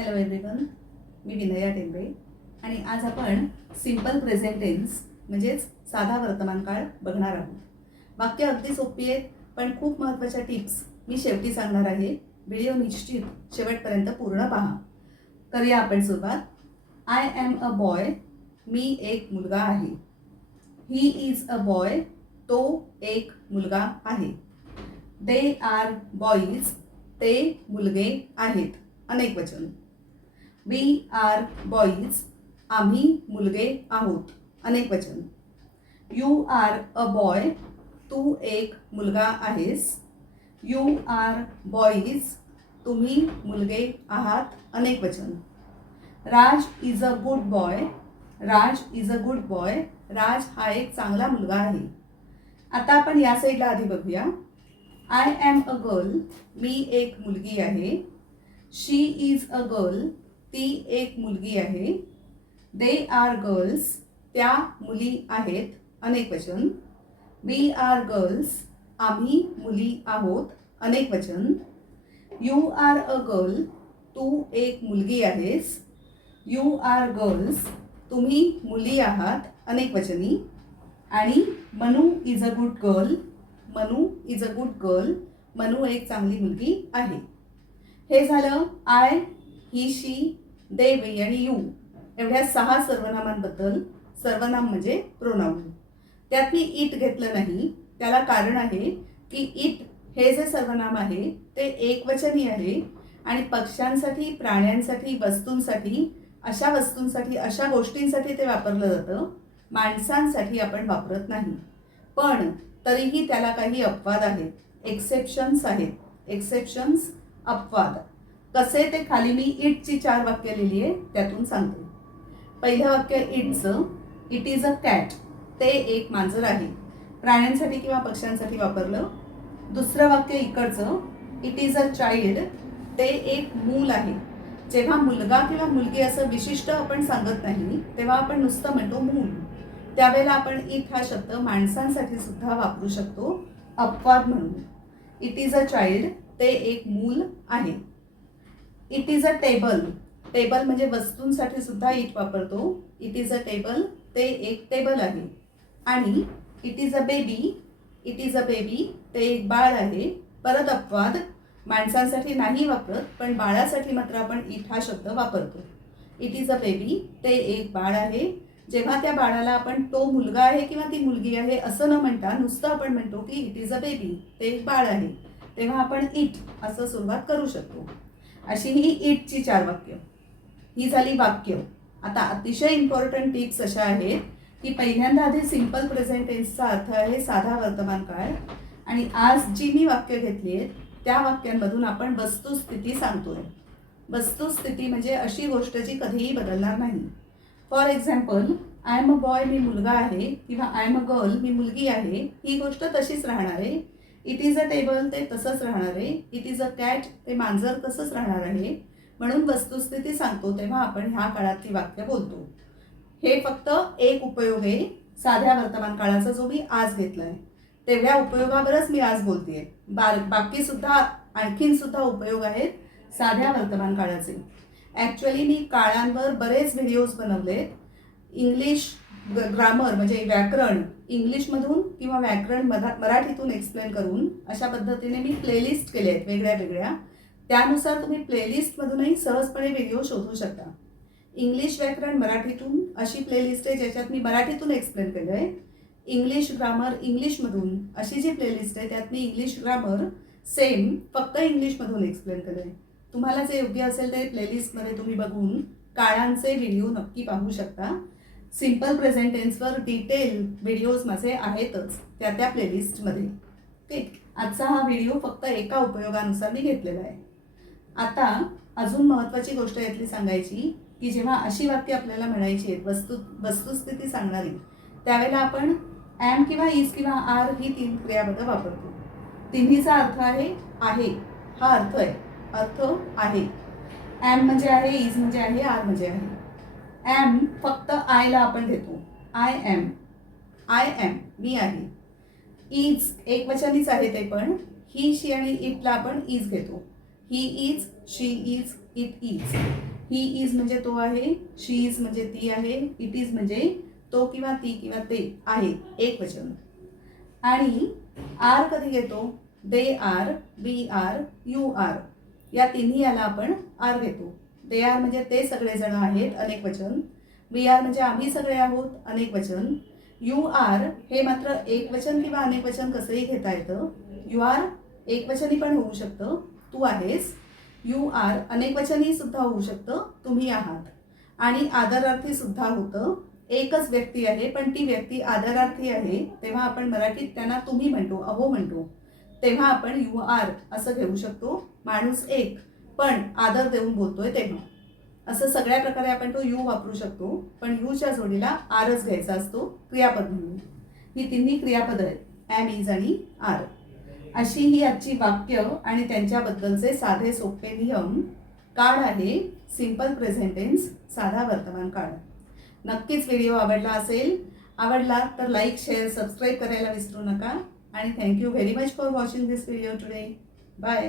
Hello everyone मी विनया टेंबे आणि आज आपण सिंपल प्रेझेंट टेन्स म्हणजेच साधा वर्तमान काळ बघणार आहोत. वाक्य अगदी सोपी आहेत पण खूप महत्त्वाच्या टिप्स मी शेवटी सांगणार आहे. व्हिडिओ निश्चित शेवटपर्यंत पूर्ण पहा. करूया आपण सुरुवात. आय ॲम अ बॉय मी एक मुलगा आहे. ही इज अ बॉय तो एक मुलगा आहे. दे आर बॉईज ते मुलगे आहेत. अनेक वचन. वी आर बॉईज आम्ही मुलगे आहोत. अनेक वचन. यू आर अ बॉय तू एक मुलगा आहेस. यू आर बॉईज तुम्ही मुलगे आहात. अनेक वचन. Raj is a good boy Raj is a good boy Raj हा एक चांगला मुलगा आहे. आता आपण या साईडला आधी बघूया. आय ॲम अ गर्ल मी एक मुलगी आहे. शी इज अ गर्ल ती एक मुलगी आहे. दे आर गर्ल्स त्या मुली आहेत अनेक वचन वी आर गर्ल्स आम्ही मुली आहोत अनेक वचन यू आर अ गर्ल तू एक मुलगी आहेस. यू आर गर्ल्स तुम्ही मुली आहात अनेक वचनी आणि Manu is a good girl Manu is a good girl Manu एक चांगली मुलगी आहे. हे झालं आय ही शी दे आणि यू एवढ्या सहा सर्वनामांबद्दल सर्वनाम म्हणजे प्रोनाऊन. त्यात मी इट घेतलं नाही. त्याला कारण आहे की इट हे जे सर्वनाम आहे ते एकवचनी आहे आणि पक्ष्यांसाठी प्राण्यांसाठी वस्तूंसाठी अशा वस्तूंसाठी अशा गोष्टींसाठी ते वापरलं जातं. माणसांसाठी आपण वापरत नाही. पण तरीही त्याला काही अपवाद आहेत. एक्सेप्शन्स आहेत. एक्सेप्शन्स अपवाद. कसे ते खाली मी इटची चार वाक्य लिहिली आहे त्यातून सांगते. पहिलं वाक्य इटचं इट इज अ कॅट. ते एक मांजर आहे. प्राण्यांसाठी किंवा पक्ष्यांसाठी वापरलं. दुसरं वाक्य इकडचं इट इज अ चाइल्ड. ते एक मूल आहे. जेव्हा मुलगा किंवा मुलगी असं विशिष्ट आपण सांगत नाही तेव्हा आपण नुसतं म्हणतो मूल. त्यावेळेला आपण इट हा शब्द माणसांसाठी सुद्धा वापरू शकतो अपवाद म्हणून. इट इज अ चाइल्ड ते एक मूल आहे. It is a table table म्हणजे वस्तूंसाठी सुद्धा इट वापरतो. इट इज अ टेबल ते एक टेबल आहे. आणि it is a baby it is a baby ते एक बाळ आहे. परत अपवाद. माणसांसाठी नाही वापरत पण बाळासाठी मात्र आपण इट हा शब्द वापरतो. इट इज अ बेबी ते एक बाळ आहे. जेव्हा त्या बाळाला आपण तो मुलगा आहे किंवा ती मुलगी आहे असं न म्हणता नुसतं आपण म्हणतो की इट इज अ बेबी ते एक बाळ आहे. तेव्हा आपण इट असं सुरुवात करू शकतो. अशी ही इटची चार वाक्य. ही झाली वाक्य. आता अतिशय इम्पॉर्टंट टिप्स अशा आहेत की पहिल्यांदा आधी सिंपल प्रेझेंट टेन्सचा अर्थ आहे साधा वर्तमान काळ. आणि आज जी मी वाक्य घेतली आहेत त्या वाक्यांमधून आपण वस्तुस्थिती सांगतोय. वस्तुस्थिती म्हणजे अशी गोष्ट जी कधीही बदलणार नाही. For example I am a boy मी मुलगा आहे किंवा आय एम अ गर्ल मी मुलगी आहे ही गोष्ट तशीच राहणार आहे. इट इज अ टेबल ते तसंच राहणार आहे. इट इज अ कॅट ते मांजर तसंच राहणार आहे. म्हणून वस्तुस्थिती सांगतो तेव्हा आपण ह्या काळातली वाक्य बोलतो. हे फक्त एक उपयोग आहे. साध्या वर्तमान काळाचा जो मी आज घेतला आहे तेवढ्या उपयोगावरच मी आज बोलते बार बाकी सुद्धा आणखीन सुद्धा उपयोग आहेत साध्या वर्तमान काळाचे. ॲक्च्युली मी काळांवर बरेच व्हिडिओज बनवले इंग्लिश ग्रामर म्हणजे व्याकरण इंग्लिशमधून किंवा व्याकरण मधा मराठीतून एक्सप्लेन करून अशा पद्धतीने मी प्लेलिस्ट केले आहेत वेगळ्या वेगळ्या. त्यानुसार तुम्ही प्लेलिस्टमधूनही सहजपणे व्हिडिओ शोधू शकता. इंग्लिश व्याकरण मराठीतून अशी प्लेलिस्ट आहे ज्याच्यात मी मराठीतून एक्सप्लेन केलं आहे. इंग्लिश ग्रामर इंग्लिशमधून अशी जी प्लेलिस्ट आहे त्यात मी इंग्लिश ग्रामर सेम फक्त इंग्लिशमधून एक्सप्लेन केलं आहे. तुम्हाला जे योग्य असेल ते प्लेलिस्टमध्ये तुम्ही बघून काळांचे व्हिडिओ नक्की पाहू शकता. सिंपल प्रेझेंट टेन्सवर डिटेल व्हिडिओज माझे आहेतच त्या त्या प्लेलिस्टमध्ये ठीक आजचा हा व्हिडिओ फक्त एका उपयोगानुसार मी घेतलेला आहे. आता अजून महत्त्वाची गोष्ट यातली सांगायची की जेव्हा अशी वाक्य आपल्याला म्हणायची आहेत वस्तू वस्तुस्थिती सांगणारी त्यावेळेला आपण ॲम किंवा इज किंवा आर ही तीन क्रियापदं वापरतो. तिन्हीचा अर्थ आहे आहे. हा अर्थ आहे. अर्थ आहे. ॲम म्हणजे आहे इज म्हणजे आहे आर म्हणजे आहे. ॲम फक्त आयला आपण देतो आय एम आय एम मी आहे. इज एकवचनीच आहे ते पण. ही शी आणि इटला आपण इज घेतो. He is she is it is he is म्हणजे तो आहे शी इज म्हणजे ती आहे इट इज म्हणजे तो किंवा ती किंवा ते आहे. एक वचन. आणि आर कधी घेतो? They are we are you are या तिन्ही याला आपण आर घेतो. दे आर म्हणजे ते सगळेजण आहेत अनेक वचन. वी आर म्हणजे आम्ही सगळे आहोत अनेक वचन. यू आर हे मात्र एक वचन किंवा अनेक वचन कसंही घेता येतं. यू आर एक वचनी पण होऊ शकतं. तू आहेस. यू आर अनेक वचनी सुद्धा होऊ शकतं. तुम्ही आहात. आणि आदरार्थी सुद्धा होतं. एकच व्यक्ती आहे पण ती व्यक्ती आदरार्थी आहे तेव्हा आपण मराठीत त्यांना तुम्ही म्हणतो अहो म्हणतो. तेव्हा आपण यू आर असं घेऊ शकतो. माणूस एक. पण आदर देऊन बोलतोय तेव्हा. असं सगळ्या प्रकारे आपण तो यू वापरू शकतो पण यूच्या जोडीला आरच घ्यायचा असतो क्रियापद म्हणून. ही तिन्ही क्रियापद आहेत ॲम इज आणि आर. अशी ही आजची वाक्य आणि त्यांच्याबद्दलचे साधे सोपे नियम. काळ आहे सिंपल प्रेझेंटेन्स साधा वर्तमान काळ नक्कीच व्हिडिओ आवडला असेल आवडला तर लाईक शेअर सबस्क्राईब करायला विसरू नका. आणि thank you very much for watching this video today. Bye.